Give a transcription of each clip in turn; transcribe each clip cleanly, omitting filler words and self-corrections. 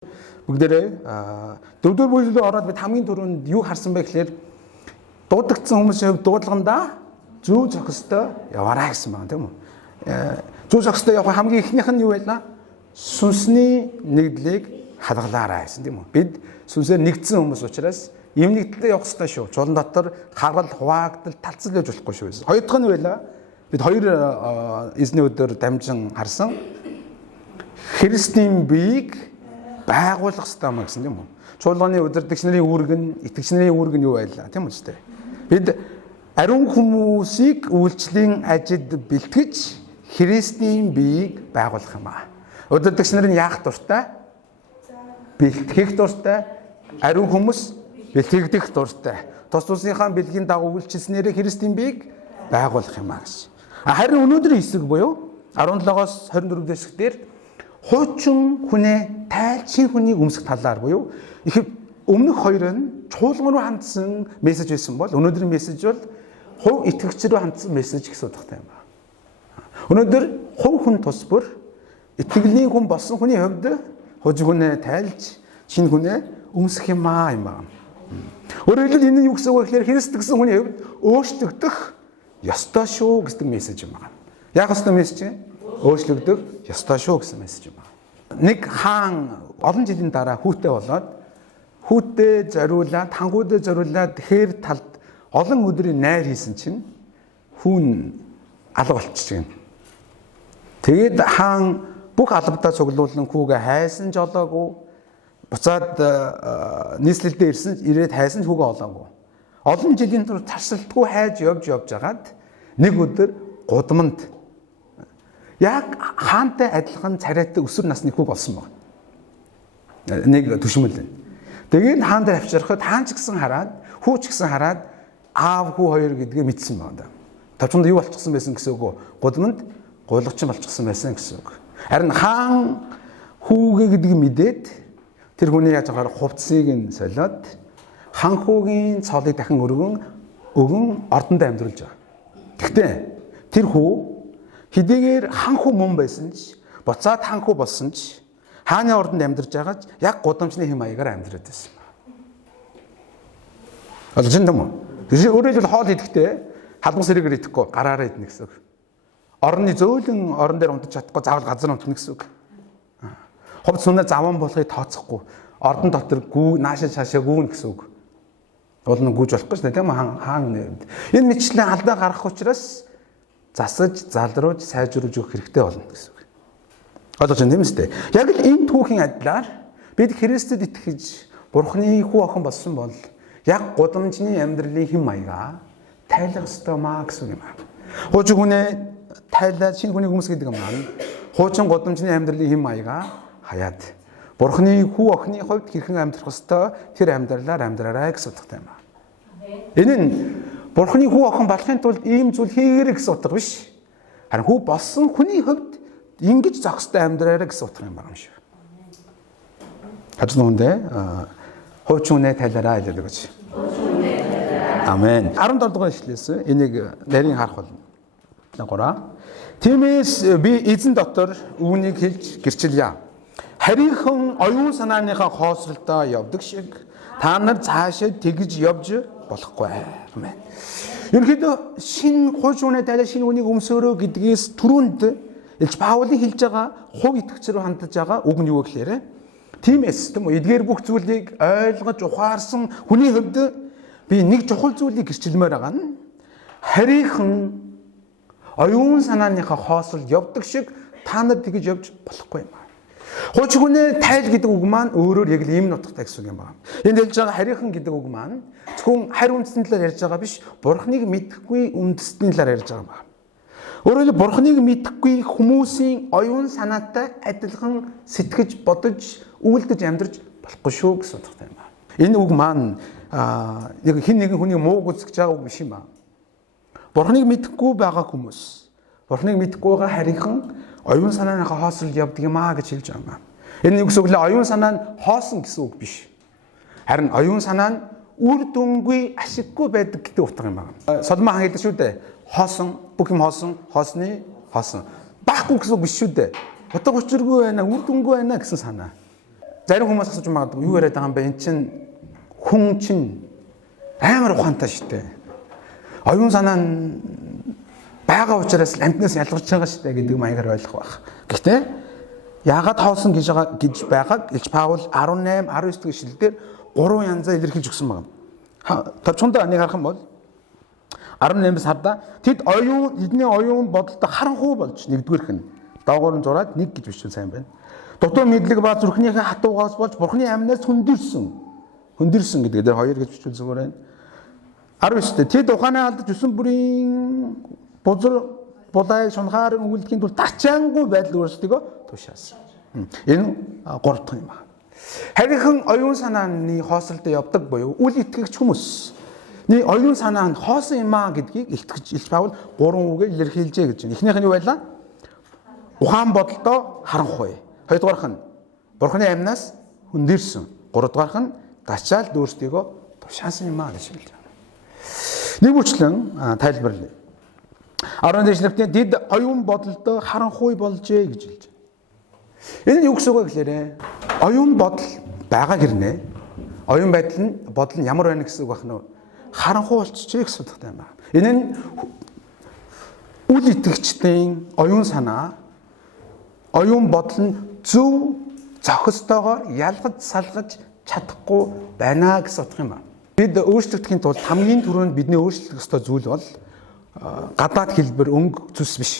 бүгдээрээ дөрөвдүгээр бүлэгт ороод бид хамгийн түрүүнд юу харсан бэ гэхээр дуудагдсан хүмүүсийн хувьд дуудлагандаа зүү зохистой яваарай гэсэн байна тийм үү? Зүү зохистой явах хамгийн ихнийх нь юу байлаа? Сүнсний нэгдлийг хадгалаарай гэсэн тийм үү? Бид сүнсээр нэгдсэн хүмүүс учраас ийм нэгдлээ явах ёстой шүү. Чулан дотор харгал, хуваагдал, талцал гэж болохгүй шүү. Хоёр дахь нь байлаа. Бид хоёр эзний өдөр дамжин харсан Христийн биеийг байгуулах ёстой маа гэсэн тийм үү? Чуулганы өдөр дэгчнэрийн үүрэг нь, итгэгчнэрийн үүрэг нь юу байлаа тийм үү тест? Бид ариун хүмүүсийг үйлчлэлийн ажилд бэлтгэж Христийн биеийг байгуулах юм аа. Өдөр дэгчнэр нь яах дуртай? Бэлтгэх дуртай. Ариун хүмүүс бэлтгэгдэх дуртай. Тус тусынхаа бэлгийн дагуу үйлчлснээр Христийн биеийг байгуулах юм аа гэсэн. Харин өнөөдрийн хэсэг буюу 17-оос 24 хэсэг дээр хуучин хүнээ тайлчин хүнийг өмсөх талаар буюу их өмнөх хоёр нь чуулган руу хандсан мессеж байсан бол өнөөдрийн мессеж бол хувь итгэгч рүү хандсан мессеж гэсэн утгатай юм байна. Өнөөдөр хувь хүн тус бүр итгэлийн хүн болсон хүний хувьд хужиг хүнээ тайлж шинэ хүнээ өмсөх юм байна. Өөрөөр хэлбэл энэ юу гэсэн үг вэ гэхээр Христ гэсэн хүний хувьд өөрчлөгдөх ёстой шүү гэсэн мессеж юм байна. Яг ёстой мессеж юм. Өөрчлөгдөх ёстой шүү гэсэн мессеж юм байна. Нэг хаан олон жилийн дараа хүүтэй болоод хүүтэй зориулаад тангуудад зориулаад тэгэхээр талд олон өдрийн найр хийсэн чинь хүүн алга болчихжээ. Тэгээд хаан бүх албадаа цуглуулсан хүүгээ хайсан ч олоогүй буцаад нийслэлдээ ирээд хайсан ч хүүгээ олоогүй. Олон жилийн турш тарсалтгүй хайж явж жагаад нэг өдөр гудамд яг хаантай адилхан царайтай өсвөр насны хүү болсон байна. Нэг төшмөл. Тэгээд хаан дээр авчирхад хаан ч гэсэн хараад, хүү ч гэсэн хараад аав хүү хоёр гэдгээ мэдсэн байна. Тавчунд юу болчихсон байсан гэсэн үг үү? Гудамд гуйлгачин болчихсон байсан гэсэн үг. Харин хаан хүүгээ гэдгийг мэдээд тэр хүний яаж байгаа хувцсыг нь солиод хан хүүгийн цолыг дахин өгөн ордонд амьдруулж байгаа. Гэхдээ тэр хүү хэдийгээр хан хүү мөн байсан ч буцаад хан хүү болсон ч хааны ордонд амьдарч байгаа ч яг гудамжны хэм маягаар амьдраад байсан. Ойлгож байна уу? Тэгэхээр өөрөөр хэлбэл хоол идэхдээ халуун сэргээр идэхгүй гараараа идэх гэсэн үг. Орны зөөлөн орон дээр унтаж чадахгүй заавал газар унтна гэсэн үг. Хувц сүнээ заван болохыг тооцохгүй ордон дотор наашаа цаашаа гүүн гэсэн үг. Болно гүйж болохгүй шүү дээ тийм хаан нэрд. Энэ мэтчлэн алдаа гарах учраас засаж, залруулж, сайжруулж өгөх хэрэгтэй болно гэсэн үг. Ойлгож байна тийм үстэй. Яг л энэ түүхийн адилаар бид Христэд итгэж Бурхны хүү охин болсон бол яг гудамжны амьдралын хэм маягаа тайлах ёстой маа гэсэн юм аа. Хуучин хүнээ тайлаад шинэ хүнийг өмс гэдэг юм аа. Хуучин гудамжны амьдралын хэм маягаа хаяад Бурхны хүү охины хувьд хэрхэн амьдрах ёстой тэр амьдралаар амьдраарай гэсэн утгатай юм аа. Энэ нь Бурхны хүү охин болохын тулд ийм зүйл хийгээрэй гэсэн утга биш. Харин хүү болсон хүний хувьд ингэж зохистой амьдраарай гэсэн утга юм байна шүү. Хажууд нүндээ хуучин хүнээ тайлаарай гэдэг гэж. Амен. 17 дугаар ишлээс энийг нарийн харах болно. Тиймээс би эзэн дотор үүнийг хэлж гэрчилье. Харийнхан оюун санааныхаа хоосролдоо явдаг шиг та нар цаашаа тэгж явж болохгүй. Амен. Ерөнхийдөө шинэ хуучин хүнээ тайлаж шинэ үнийг өмсөөрөө гэдгээс түрүүнд Илж Паулийн хэлж байгаа хувь итгэгч рүү хандаж байгаа үг нь юу гэхээр тиймээс тийм үү эдгээр бүх зүйлийг ойлгож ухаарсан хүний хувьд би нэг чухал зүйлийг гэрчилмээр байгаа нь харийнхан оюун санааныхаа хоосол явдаг шиг та нар тэгж явж болохгүй юм. Хуучин хүнээ тайл гэдэг үг маань өөрөөр яг л ийм нутагтай гэсэн үг юм байна. Энд хэлж байгаа харийнхан гэдэг үг маань зөвхөн харь үндэстний талаар ярьж байгаа биш, Бурхныг мэдэхгүй үндэстний талаар ярьж байгаа юм байна. Өөрөөр хэлбэл Бурхныг мэдэхгүй хүмүүсийн оюун санаатай адилхан сэтгэж, бодож, үйлдэж амьдрж болохгүй шүү гэсэн утгатай юм байна. Энэ үг маань яг хэн нэгэн хүний мууг үзэж байгаа үг биш юм байна. Бурхныг мэдэхгүй байгаа хүмүүс, Бурхныг мэдэхгүй байгаа харийнхан оюун санааныхаа хоосрол явдаг юм аа гэж хэлж байгаа юм байна. Энэ юу гэсэн үг вэ? Оюун санаа нь хоосон гэсэн үг биш. Харин оюун санаа нь үр дүнгүй ашиггүй байдаг гэдэг утга юм байна. Содом хаан гэдэг шүү дээ. Хоосон, бүх юм хоосон, хоосны хоосон. Бахгүй гэсэн үг биш шүү дээ. Утга учиргүй байна, үр дүнгүй байна гэсэн санаа. зарим хүмүүс асууж магадгүй юу яриад байгаа юм бэ? Энд чинь хүн чинь амар ухаантай шүү дээ. Оюун санаа нь байгаа учраас амьтнаас ялгарч байгаа шүү дээ гэдэг маягаар ойлгох байх. Гэхдээ яагаад хоосон гэж байгааг Илч Паул 18, 19 дэх ишлэлдэр 3 янзаар илэрхийлж өгсөн байна. Товчхондоо нэг харах юм бол 18-аас хардаа тэд эдний оюун бодолтой харанхуй болж нэгдүгээрх нь доогоор нь зураад нэг гэж бичвэл сайн байна. Дутуу мэдлэг ба зүрхнийхээ хатуугаас болж Бурхны амнаас хөндөрсөн гэдэг дээр 2 гэж бичвэл зүгээр байна. 19-т тэд ухаанаа алдаж өсөн бүрийн бузар булай шунхаар өгүүлдэхийн тулд тачаангүй байдал өөрсдөө тушаасан. Энэ 3 дахь юм байна. Харийнхан оюун санааны хоосолд явдаг буюу үл итгэгч хүмүүс нэг оюун санаа нь хоосон юм аа гэдгийг Илч Паул 3 үгээр илэрхийлжээ гэж байна. Эхнийх нь юу байлаа? Ухаан бодолдоо харанхуй. Хоёрдугаарх нь Бурхны амнаас хөндөрсөн. Гуравдугаарх нь гачаалд өөрсдийгөө тушаасан юм аа гэж хэлж байна. Нэг үчлэн тайлбарлая. 10 дэшлэгтээ дид оюун бодолдоо харанхуй болжээ гэж хэлж байна. Энэ нь юу гэсэн үг вэ гэхээр оюун бодол байгаа гэрнэ. Оюун бодол нь ямар байна гэсэн үг байна вэ? Харанхуй болчихжээ гэсэн утгатай юм байна. Энэ нь үл итгэгчдийн оюун санаа, оюун бодол нь зөв зохистойгоор ялгаж салгаж чадахгүй байна гэсэн утга юм байна. Бид өөрчлөгдөхийн тулд хамгийн түрүүнд бидний өөрчлөх ёстой зүйл бол гадаад хэлбэр өнгө зүс биш.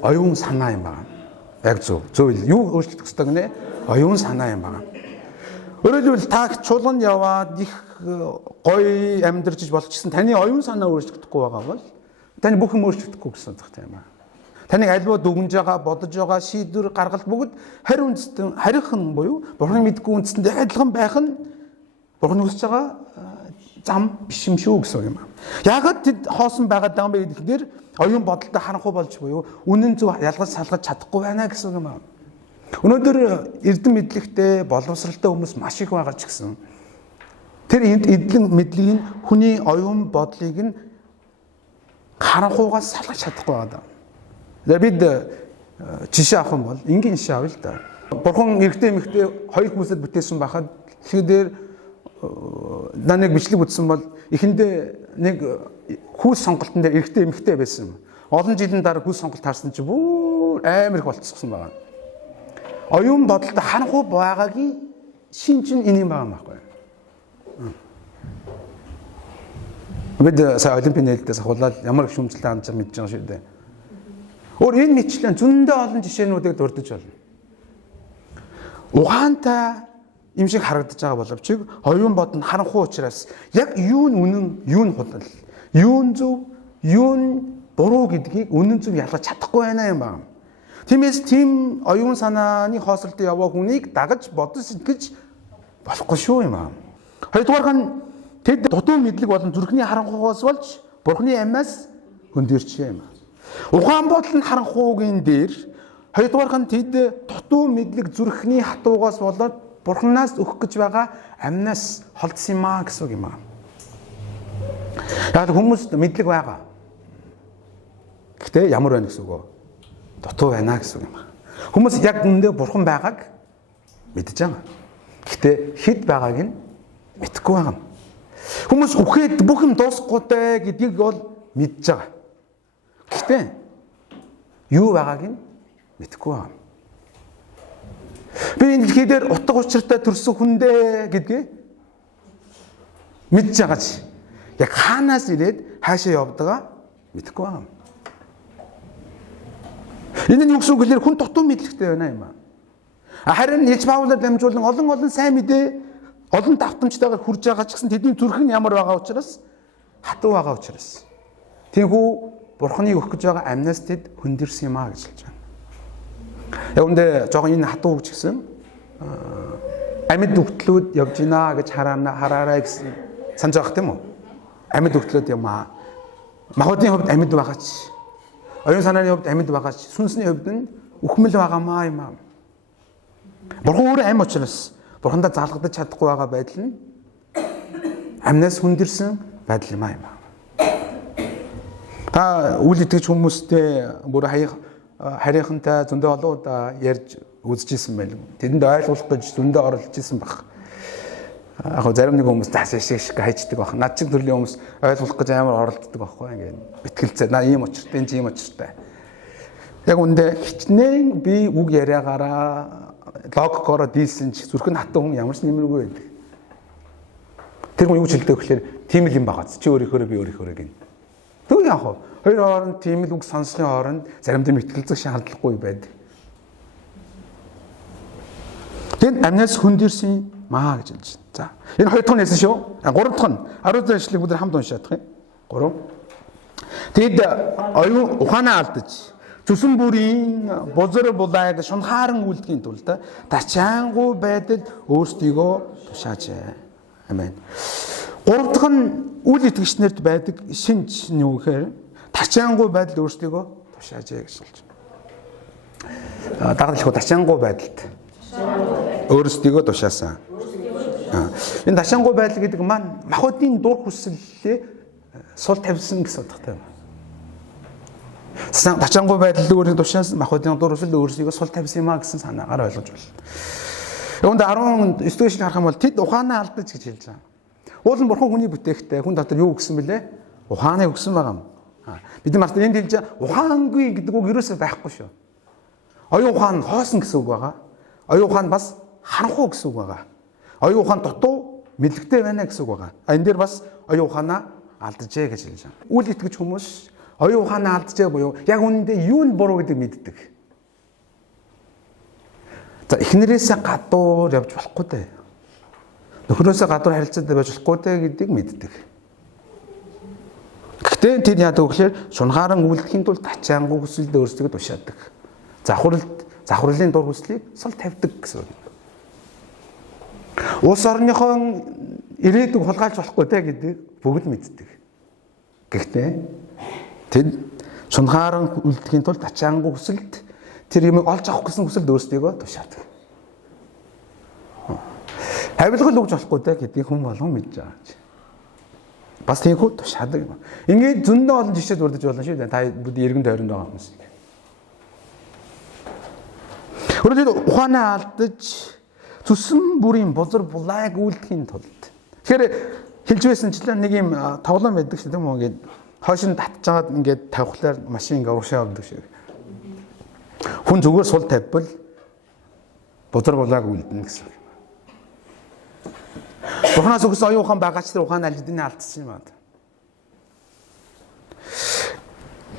Оюун санаа юм байна. Яг зөв. Юу өөрчлөх ёстой гэнэ? Оюун санаа юм байна. Өөрөлдвөл та чуулганд яваад их гоё амьдарч болчихсон таны оюун санаа өөрчлөгдөхгүй байгаа бол таны бүх юм өөрчлөгдөхгүй гэсэн утгатай юм байна. Таныг альва дүгнж байгаа, бодож байгаа шийдвэр гаргалт бүгд харийнхан буюу Бурхны мэдгүй үндэстэнд адилхан байх нь Бурхны хүсэж байгаа зам биш юм шүү гэсэн юм байна. Яагаад тэд хоосон байгаад байгаа юм бэ гэхээр оюун бодолтой харанхуй болж буюу үнэн зөв ялгаж салгаж чадахгүй байна гэсэн юм байна. Өнөөдөр эрдэм мэдлэгтэй боловсралтай хүмүүс маш их байгаа ч гэсэн тэр эдлэн мэдлэгийн хүний оюун бодлыг нь харанхуйгаас салгаж чадахгүй байгаа. Бид жишээ авах юм бол энгийн жишээ авъя л да. Бурхан эрэгтэй эмэгтэй хоёр хүмүүсэд бүтээсэн байхад тэгэхээр нэг бичлэг үзсэн бол эхэндээ нэг хүүс сонголтын дээр эрэгтэй эмэгтэй байсан. Олон жилийн дараа хүүс сонголт харсан чинь бүр амар их болцсон байгаа. Оюун бодолтой харанхуй байгаагийн шинж нь энэ юм байгаа юм байхгүй. Бид сая олимпийн нээлтээс ахуулаад ямар их шүмжлэлтэй хандж байгаа мэдж байгаа шүү дээ. Энэ мэтлэн зөндөө олон жишээнүүдийг дурдж байна. Ухаантай юм шиг харагдаж байгаа боловч оюун бодол нь харанхуй учраас яг юу нь үнэн, юу нь худал, юу нь зөв, юу нь буруу гэдгийг үнэн зөв ялгаж чадахгүй байна юм байна. Тиймээс тийм оюун санааны хоосолд яваа хүнийг дагаж бодож сэтгэж болохгүй шүү юм аа. Хоёрдугаар нь тэд дутуу мэдлэг болон зүрхний харанхуйгаас болж Бурхны амнаас хөндөрчээ юм аа. Ухаан бодол нь харанхуйгийн дээр хоёрдугаар нь тэд дутуу мэдлэг зүрхний хатуугаас болоод Бурханаас өгөх гэж байгаа амнаас холдсон юм аа гэсэн үг юм аа. Яг хүмүүст мэдлэг байгаа. Гэхдээ ямар байна гэсэн үг вэ? Дутуу байна гэсэн юм байна. Хүмүүс яг үндэ Бурхан байгааг мэдж байгаа. Гэхдээ хэд байгааг нь мэдэхгүй байгаа. Хүмүүс үхээд бүх юм дуусахгүй гэдгийг бол мэдж байгаа. Гэхдээ юу байгааг нь мэдэхгүй байгаа. Би энэ дэлхий дээр утга учиртай төрсөн хүндээ гэдгээ мэдж байгаа ч яг хаанаас ирээд хаашаа явдгаа мэдэхгүй байгаа. Энэ нь юу гэсэн үг гэхээр хүн дутуу мэдлэгтэй байна юм аа. Харин Илч Паулаар дамжуулан олон сайн мэдээ, олон давтамжтайгаар хүрж байгаа ч гэсэн тэдний зүрх нь ямар байгаа учраас хатуу байгаа учраас тиймгүй Бурханыг өгөх гэж байгаа амнаас тэд хөндөрсөн юм аа гэж хэлж байна. Яг үндэ жоохон энэ хатуу үг ч гэсэн амьд өгтлүүд явж гинэ гэж хараарай гэсэн санаж байгаа тийм үү? Амьд өгтлүүд юм аа. Махбодын хувьд амьд байгаач. Оюун санааны хувьд амьд байгаач, сүнсний хувьд нь үхмэл байгаамаа юм аа. Бурхан өөрөө амь учраас Бурхандаа залгадаж чадахгүй байгаа байдал нь амнаас хүндэрсэн байдал юм аа. Та үл итгэж хүмүүстэй бүр харийнхантай зөндөө олон удаа ярьж үзэжсэн байлгүй. Тэдэнд ойлгуулах гэж зөндөө оролцож исэн баг. Яг зарим нэг хүмүүс тас шиг хайчдаг баг. Над чиг төрлийн хүмүүс ойлгуулах гэж амар оролддог байхгүй ингээд битгэлцээ. На ийм учиртай, энэ ийм учиртай. Яг үндэ хичнээн би үг яриагаараа логикоор дийлсэн ч зүрх нь хатан хүн ямар ч нэмэргүй байдаг. Тэр хүн юу ч хэлдэг гэхээр тийм л юм багац. Чи өөрийнхөө би өөрийнхөө гин. Тэг яах вэ? Хоёр хооронд тийм л үг сонсохын хооронд заримдаа мэтгэлцэх шаардлагагүй байдаг. Тэнд амнаас хүндэрсэн маа гэж хэлж байна. За. Энэ хоёр дахь нь хэлсэн шүү. Гурав дахь нь 10 эшлэгийг бүгд хамт уншаад байгаа юм. 3. Тэд оюун ухаанаа алдаж зүсэн бүрийн бузар булайг шунхааран үлдэхийн тулд тачаангуй байдалд өөрсдийгөө тушаажээ. Амен. Гурав дахь нь үл итгэгчнэрд байдаг шинж нь юу гэхээр тачаангуй байдалд өөрсдийгөө тушаажээ гэж хэлж байна. Дагалдах тачаангуй байдалд өөрсдийгөө тушаасан. Энэ ташаангуй байдал гэдэг маань махбодын дур хүслээ сул тавьсан гэсэн утгатай байна. Ташаангуй байдал өөрийн тушаасан махбодын дур хүсэл өөрсдийгөө сул тавьсан юм а гэсэн санаагаар ойлгож байна. Үүнд 19 эшлэг харах юм бол тэд ухаанаа алдаж гэж хэлж байгаа. Уул нь бурхан хүний бүтээхтэй хүн дотор юу өгсөн бэлээ? Ухааныг өгсөн байгаа юм. Бид нар энд хэлж байгаа ухаангүй гэдэг үг ерөөсөө байхгүй шүү. Оюун ухаан хоосон гэсэн үг байгаа. Оюун ухаан бас харанхуй гэсэн үг байгаа. Оюун ухаан дутуу мэдлэгтэй байна гэсэн үг байгаа. Энэ дээр бас оюун ухаанаа алджээ гэж хэлж байгаа. Үл итгэж хүмүүс оюун ухаанаа алджээ буюу яг үнэндээ юу нь буруу гэдэг мэддэг. За эхнэрээсээ гадуур явж болохгүй дээ. Нөхрөөсөө гадуур харилцаад байж болохгүй дээ гэдгийг мэддэг. Гэхдээ тэр яадаг вэ гэхээр шунхааран үлдэхийн тулд тачаангуй хүсэлд өөрсдөө тушаадаг. Завхралын дур хүслийг сул тавьдаг гэсэн үг. Улс орныхон ирээдүг хулгайлж болохгүй дээ гэдэг бүгд мэддэг. Гэхдээ тэд шунхааран үлдэхийн тулд тачаангуй хүсэлд тэр юмыг олж авах гэсэн хүсэлд өөрсдийгөө тушаадаг. Хавилгал өгж болохгүй дээ гэдгийг хүн болгон мэдж байгаа. Бас тиймхүү тушаадаг юм. Ингээд зөндөө олон жишээ дурдж болно шүү дээ. Та бүгд эргэн тойронд байгаа хүмүүс. Өөрөөр ухаанаа алдаж зүсэн бүрийн бузар булайг үлдэхийн тулд. Тэгэхээр хэлж байсанчлаа нэг юм тоглоом байдаг шүү дээ юм уу? Ингээд хойш нь татж жагаад ингээд тавихлаар машин ингээд урагшаа авдаг шиг. Хүн зүгээр сул тавьбал бузар булайг үлдэнэ гэсэн үг. Бурханаас өгсөн оюун ухаан байгаа ч тэр ухаан аль хэдийн алдсан юм аа.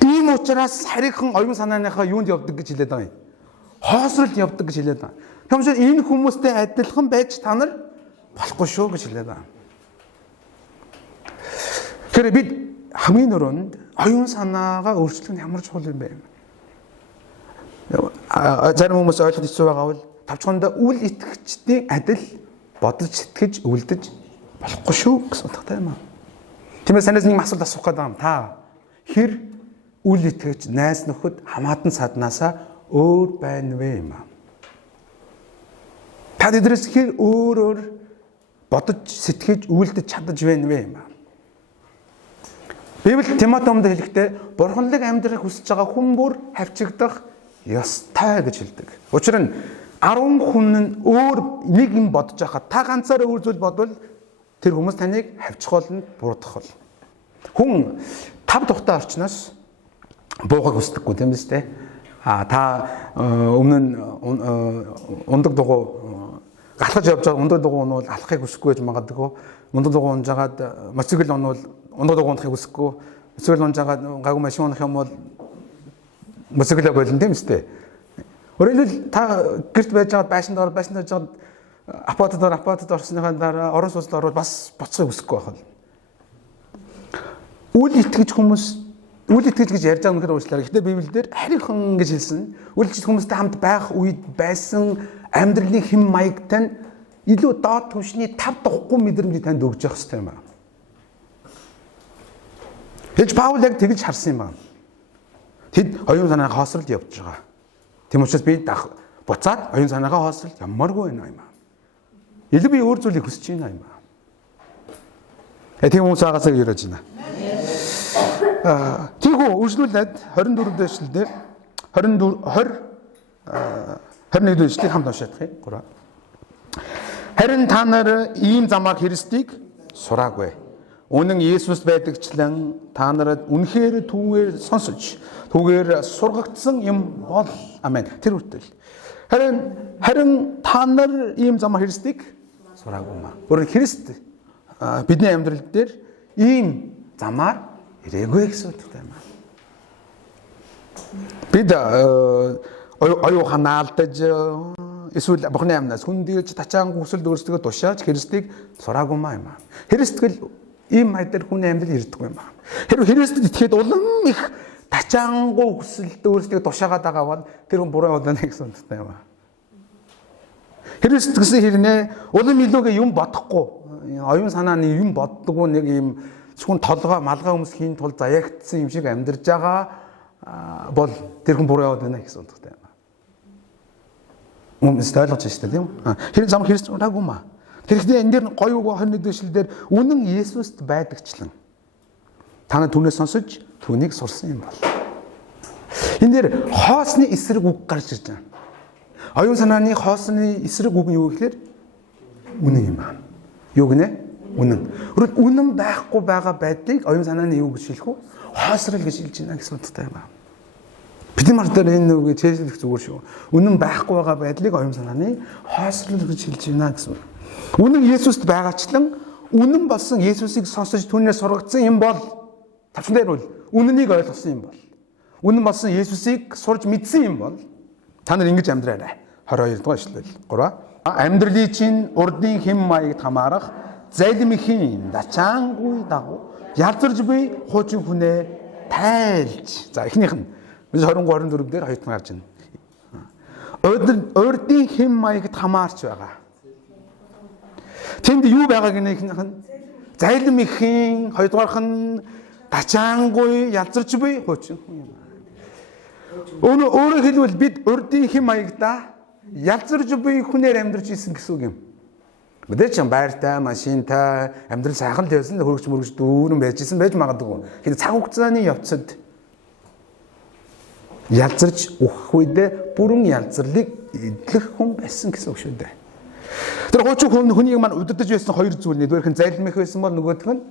Ийм учраас харийнхан оюун санааныхаа юунд явдаг гэж хэлээд байгаа юм. Хоосролд явдаг гэж хэлээд байгаа. Тэгмээс энэ хүмүүстэй адилхан байж та нар болохгүй шүү гэж хэлээд байгаа. Тэгэхээр бид хамгийн өрөөнд оюун санаагаа өөрчлөх нь ямар чухал юм бэ? Зарим хүмүүс ойлгох хэцүү байгаа бол тавчхандаа үл итгэгчдийн адил бодож сэтгэж үлдэж болохгүй шүү гэсэн утгатай юм аа. Тиймээс санаас нэг асуулт асуух гэдэг юм. Та хэр үл итгэж найз нөхөд хамаатан саднаасаа өөр байна вэ юм аа. Та тэдрээс хэр өөрөөр бодож сэтгэж үлдэж чадаж байна вэ юм аа. Библи Тимотеомд хэлэхдээ бурханлаг амьдрахыг хүсэж байгаа хүн бүр хавчигдах ёстой гэж хэлдэг. Учир нь 10 хүн нь өөр нэг юм бодож байхад та ганцаараа өөр зүйл бодвол тэр хүмүүс таныг хавчих болно, буруудах болно. Хүн тав тухтай орчноос буухыг хүсдэггүй тийм биз дээ. Та өмнө нь ундаг дугуй галхаж явж байгаа ундаг дугуй унвал алхахыг хүсэхгүй байж магадгүй. Ундаг дугуй унжгаад моцикл унвал ундаг дугуй унахыг хүсэхгүй. Моцикл унжгаад гайгүй машин унах юм бол моциклоо болон тийм биз дээ. Өөрөлдөл та гэрт байж байгаад байшинд орж апартад орсныхаа дараа орон сууцд ороод бас буцахыг хүсэхгүй байх бол. Үл итгэж гэж ярьж байгаа үнэхээр уучлаарай. Гэхдээ Библиэлд харийнхан гэж хэлсэн. Үл итгэж хүмүүстэй хамт байх үед байсан амьдралын хэм маягтай нь илүү доод түвшний тав тухгүй мэдрэмж танд өгж явах хэрэгтэй юм байна. Тэгж Паул яг тэгж харсан юм байна. Тэд оюун санаагаа хоосролд явж байгаа. Тийм учраас би буцаад оюун санаагаа хоосролд ямаргүй байна юм аа. Илүү би өөр зүйлийг хүсэж байна юм аа. Тийм хүмүүс агаасаа яриж байна. Тийгүү үргэлжлүүлээд 24 дэшлэлдэр 20 21-р эшлэлийг хамт уншаад хий. 3. Харин та нар ийм замаар Христийг сураагүй. Үнэн Есүс байдагчлан та нарт үнэхээр түүгээр сонсож, түүгээр сургагдсан юм бол амен. Тэр үгтэй. Харин та нар ийм замаар Христийг сураагүй маа. Өөрөөр Христ бидний амьдрал дээр ийм замаар ирээгүй гэсэн утгатай юм аа. Бид оюухан наалдаж эсвэл Бурхны амнаас хүндийж тачаангүй хүсэл өөрсдөө тушааж Христийг сураагүй маа юм аа. Христгэл ийм хайдар хүний амьдрал ирдэггүй юм аа. Хэрвээ Христэд итгэхэд улам их тачаангүй хүсэл өөрсдөө тушаагаад байгаа бол тэр хүн буруу удаа гэсэн утгатай юм аа. Христ гэсэн хэрнээ улам илүүгээ юм бодохгүй, оюун санааны юм боддгоо нэг юм зөвхөн толгой малгай өмсөхийн тулд заягдсан юм шиг амьдарч байгаа бол тэр хүн буруу яваад байна гэсэн утгатай юм. Өмнөс ойлгож байна шүү дээ тийм үү? Тэр зам Христ ураагүй маа. Тэгэхдээ энэ дэр гоё 21-р эшлэлдэр үнэн Есүст байдагчлан та нар түүнээс сонсож түүнийг сурсан юм бол. Энэ дэр хоосны эсрэг үг гарч ирж байна. Оюун санааны хоосны эсрэг үг нь юу гэхээр үнэн юм аа. Юу гинэ? Үнэн. Үнэн байхгүй байгаа байдлыг оюун санааны юу гэж хэлэх вэ? Хоосрал гэж хэлж байна гэсэн утгатай юм аа. Бидний мартаар энэ үгийг чэйжлэх зүгээр шүү. Үнэн байхгүй байгаа байдлыг оюун санааны хоосрал гэж хэлж байна гэсэн. Үнэн Есүст байгаачлан үнэн болсон Есүсийг сонсож түүнээс сургагдсан юм бол тавчхан дээр бол үнэнийг ойлгосон юм бол үнэн болсон Есүсийг сурж мэдсэн юм бол та нар ингэж амьдраарай. 22 дугаар эшлэл 3. Амьдралын чинь урдын хэм маяг хамаарах залимхийн дачаангүй дагуу ялзарж буй хуучин хүнээ тайлж. За эхнийх нь 23 24 дээр хоёрт нь гарч байна. Урдын хэм маягт хамаарч байгаа. Тэнд юу байгааг нэгнийх нь залимхийн хоёрдугаарх нь дачаангүй ялзарч буй хуучин хүн юм. Өөрөөр хэлбэл бид урдын хэм маягда ялзарж буй хүнээр амьдарч исэн гэсэн үг юм. Мэдээж юм байртай, машинтай, амьдрал сайхан л байсан, хөргөч мөргөж дүүрэн байж исэн байж магадгүй. କିନ୍ତୁ цаг хугацааны явцад ялзарч өгөх үедээ бүрэн ялзарлыг эдлэх хүн байсан гэсэн үг шүү дээ. Тэр хуучин хүнийг маань удирдах байсан хоёр зүйл нэгдүгээрх нь залмих байсан бол нөгөөх нь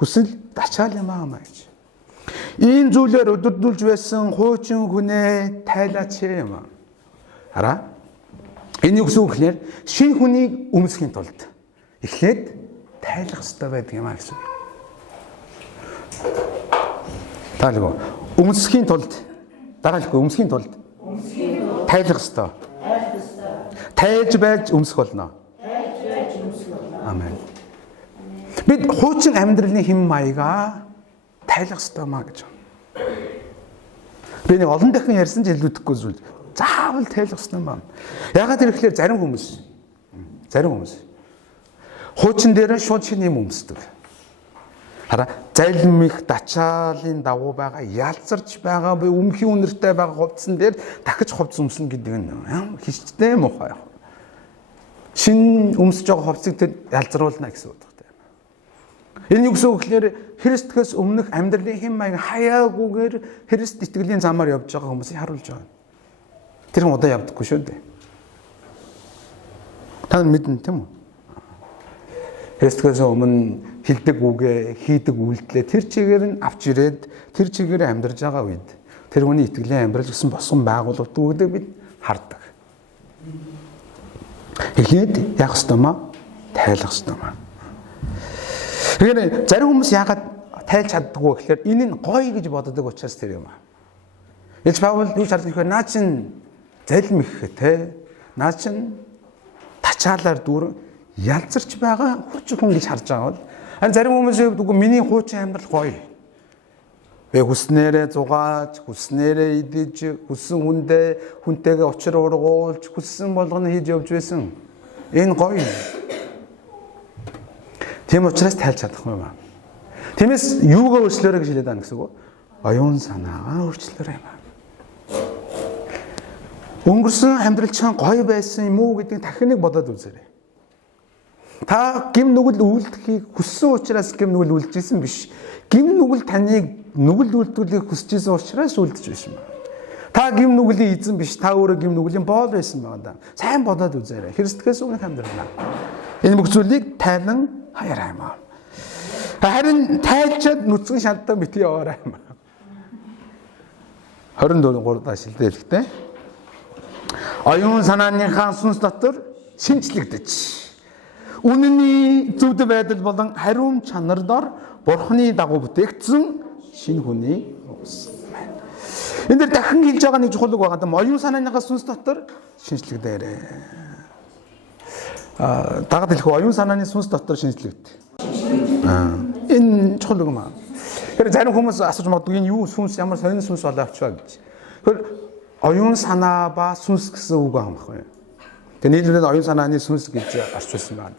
хүсэл дачаал юм аа гэж. Энэ зүйлээр удирдуулж байсан хуучин хүнээ тайлаач юм аа. Хараа. Энэ юу гэсэн үг гэхээр шинэ хүнийг өмсөхийн тулд эхлээд тайлах хэрэгтэй байдаг юм аа гэсэн. Таалгүй. Өмсөхийн тулд дараалгүй өмсөхийн тулд тайлах хэрэгтэй. Тайлж байж өмсөх болно. Амен. Бид хуучин амьдралын хэм маягаа тайлах хэрэгтэй маа гэж. Би нэг олон дахин ярьсан ч илүүдэхгүй зүйл. Заавал тайлах хэрэгтэй юм байна. Ягаад гэвэл зарим хүмүүс хуучин дээр шууд шинэ юм өмсдөг. Хараа залмих дачаалын дагуу байгаа ялзарч байгаа буй өмхийн үнэртэй байгаа хувцсан дээр дахиж хувцс өмснө гэдэг нь хичтэй муухай. Шин өмсөж байгаа хувцсыг тэр ялзруулна гэсэн утгатай юм. Энэ юу гэсэн үг гэхээр Христос өмнөх амьдралын хэм маяг хаяагүйгээр Христ итгэлийн замаар явж байгаа хүмүүсийг харуулж байгаа. Тэр хүн удаа явдаггүй шүү дээ. Та нар мэднэ тийм үү? Христос өмнө хэлдэг үгээ, хийдэг үйлдэлээ тэр чигээр нь авч ирээд тэр чигээр амьдарч байгаа үед тэр хүний итгэлийн амьдрал гэсэн босгон байгуулагддаг үгдээ бид хардаг. Эхлээд яах ёстой маа? Тайлах ёстой маа. Тэгэхээр зарим хүмүүс яагаад тайлж чаддаггүй гэхээр энэ нь гоё гэж боддог учраас тэр юм аа. Илж Паул юу шаардсан гэхээр наа чин залмих те наа чин тачаалаар дүүрэн ялзарч байгаа хуучин хүн гэж харж байгаа бол зарим хүмүүсээ үгүй миний хуучин амьдрал гоё. Би хүснээрээ зугааж, хүснээрээ идэж, хүссэн хүнтэйгээ учир ургуулж, хүссэн болгоно хийж явж байсан. Энэ гоё. Тийм учраас тайлж чадахгүй юм аа. Тиймээс юугаа өөрчлөөрэй гэж хэлээд байгаа гэсэн үг. Оюун санаагаа өөрчлөөрэй юм аа. Өнгөрсөн амьдрал чинь гоё байсан юм уу гэдгийг дахин нэг бодоод үзээрэй. Та гим нүгэл үйлдэхийг хүссэн учраас гим нүгэл үйлдэжсэн биш. Гим нүгэл таныг нүгэл үйлдүүлэхийг хүсэж байсан учраас үйлдэж байсан юм. Та гим нүглийн эзэн биш, та өөрөө гим нүглийн боол байсан байгаа да. Сайн бодоод үзээрэй. Христос үнэ амьдралаа. Энэ бүх зүйлийг тайлан хаяарай юм аа. Харин тайлчаад нүцгэн шантаа битгий яваарай юм аа. 24 даш шилдэлтэй. Оюун санааныхаа сүнс дотор шинжлэгдэж үнэний зөвд байдал болон хариун чанар дор Бурхны дагуу бүтээгдсэн шинэ хүний ус. Энд дээр дахин хэлж байгаа нэг чухал үг байгаа юм. Оюун санааныхаа сүнс дотор шинжлэгдээрэй. Дагаад хэлэх оюун санааны сүнс дотор шинжлэгд. Энэ чухал үг юм аа. Тэгэхээр зарим хүмүүс асууж магадгүй энэ юу сүнс ямар сонин сүнс боловч ба гэж. Тэгэхээр оюун санаа ба сүнс гэсэн үг байгаа юм байна. Тэгээ нийлбэрээр оюун санааны сүнс гэж орчуулсан байна.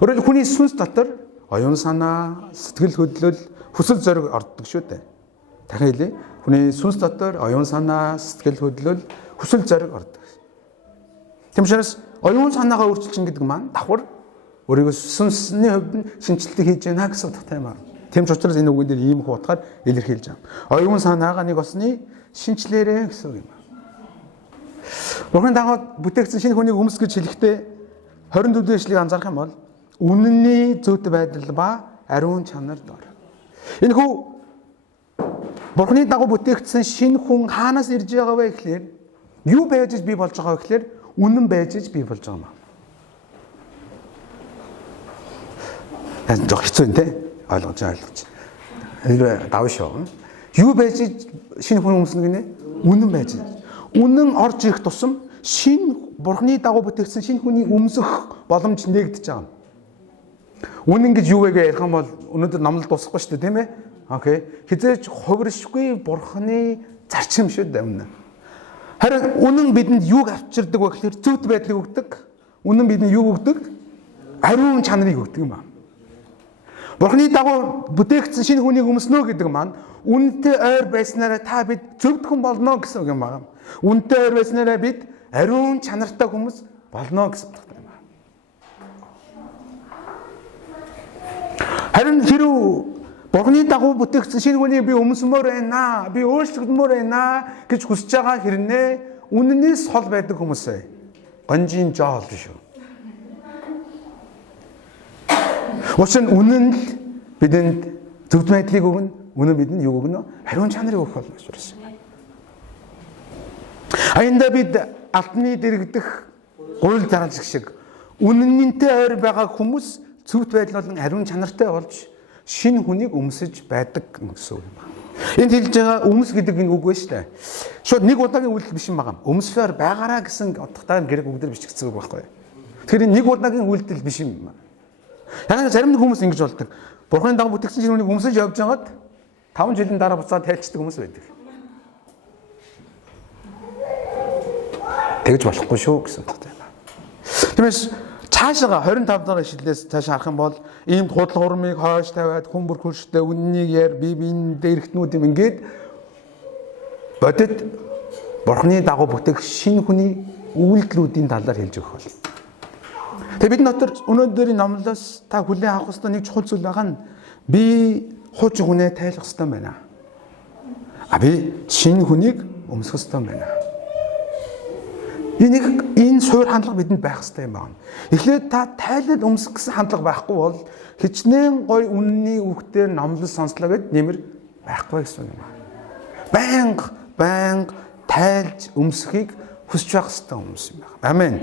Өөрөөр хүний сүнс дотор оюун санаа, сэтгэл хөдлөл, хүсэл зориг ордог шүү дээ. Дахин хэлье. Хүний сүнс дотор оюун санаа, сэтгэл хөдлөл, хүсэл зориг ордог. Тийм учраас оюун санаагаа өөрчилчин гэдэг маань давхар өөрийгөө сүнсний хувьд нь шинжилгээ хийж байна гэсэн утгатай юм аа. Тийм ч учраас энэ үгэн дээр ийм их утгаар илэрхийлж байгаа. Оюун санаагаа нэг осны шинчлээрэй гэсэн үг юм аа. Бурхны дагуу бүтээгдсэн шинэ хүнийг өмс гэж хэлэхдээ 24 дэшлийг анзаарах юм бол үнэнний зөвд байдал ба ариун чанар дор. Энэ хүү Бурхны дагуу бүтээгдсэн шинэ хүн хаанаас ирж байгаа вэ гэхлээр юу байж би болж байгаа вэ гэхлээр үнэн байж би болж байгаа юм. Энэ жоо хэцүү юм те ойлгож. Энэ давш шүү. Юу байж шинэ хүн өмснө гинэ? Үнэн байж. Үнэн орж ирэх тусам шинэ Бурхны дагуу бүтээгдсэн шинэ хүний өмсөх боломж нэгдэж байгаа. Үнэн гэж юу вэ гэж ярих юм бол өнөөдөр номлол дуусахгүй шүү дээ, тийм ээ? Окей. Хизээч хувиршгүй Бурхны зарчим шүү дээ үнэн. Харин үнэн бидэнд юуг авчирдаг вэ гэхээр зөвд байдлыг өгдөг. Үнэн бидэнд юу өгдөг? Ариун чанарыг өгдөг юм аа. Бурхны дагуу бүтээгдсэн шинэ хүнийг өмснө гэдэг маань үнэнтэй ойр байснараа та бид зөвд хүн болно гэсэн үг юм аа. Үнэнтэй ойр байснараа бид ариун чанартай хүмүүс болно гэсэн үг юм аа. Харин хэрв Бурхны дагуу бүтээгдсэн шинэ хүнийг би өмсмөр байна, би өөрчлөгдмөр байна гэж хүсэж байгаа хэрнээ үнэнээс хол байдаг хүмүүс ээ. Гонжийн жоол шүү. Учир нь үнэн л бидэнд зөвд байдлыг өгнө, үнэн бидэнд юу өгнө? Хариун чанарыг өгөх болно гэж байна. Аянда бид алтны дэрэгдэх гуйл дараалж шиг үнэнтэй ойр байгаа хүмүүс зөвд байдал болон хариун чанартай болж шинэ хүнийг өмсөж байдаг гэсэн үг юм байна. Энд хэлж байгаа өмс гэдэг энэ үг биш үү? Шууд нэг удаагийн үйлдэл биш юм байна. Өмсөөр байгаараа гэсэн утгатай гэрэг үгдэр бичигдсэн үг байхгүй. Тэгэхээр энэ нэг удаагийн үйлдэл биш юм байна. Яг зарим нэг хүмүүс ингэж болдог. Бурхны дагуу бүтээгдсэн шинэ хүнийг өмсөж явж байгаад 5 жилийн дараа буцаад тайлцдаг хүмүүс байдаг. Тэгж болохгүй шүү гэсэн утгатай байна. Тиймээс цаашаа 25 дахь ишлэлээс цаашаа харах юм бол ийм худлах урмыг хойш тавиад хүн бүр хөрштэй үннийг яар бие биендээ эргэтнүүд юм ингээд бодит Бурхны дагуу бүтээх шинэ хүний үйлдэлүүдийн талаар хэлж өгөх бол. Тэгээ бид дотор өнөөдрийн номлолоос та хүлээн авах ёстой нэг чухал зүйл байгаа нь би хуучин хүнээ тайлах ёстой байна. Би шинэ хүнийг өмсөх ёстой байна. Энэ суур хандлага бидэнд байх ёстой юм байна. Эхлээд та тайлал өмсөх гэсэн хандлага байхгүй бол хичнээн гой үнний үгтээр номлол сонслоо гэд нэмэр байхгүй гэсэн юм байна. Байнга тайлж өмсөхийг хүсэж байх ёстой хүмүүс юм байна. Амен.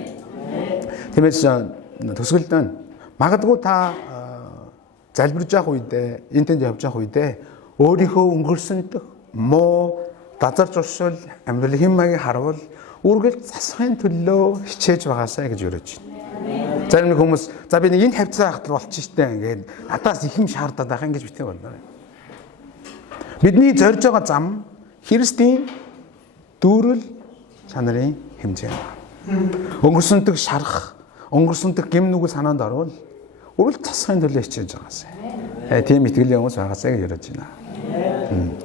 Тиймээс төсгөлд нь магадгүй та залбирж явах үедээ, энэ тэнд явж явах үедээ өөрийнхөө өнгөрсөн муу дазар зуршил амьдрал хэм маягийг харуул үргэлж засахын төлөө хичээж байгаасаа гэж өрөөж байна. Зарим нэг хүмүүс за би нэг энэ хавцаа хатал болчих штэ ингээд надаас их юм шаардаад байх ингэж битээ болно. Бидний зорж байгаа зам Христийн дүүрэл чанарын хэмжээ. Өнгөрсөндөг шарах, өнгөрсөндөг гим нүгэл санаанд орвол үргэлж засахын төлөө хичээж байгаасаа. Тийм итгэлийн хүмүүс байгаасаа гэж өрөөж байна.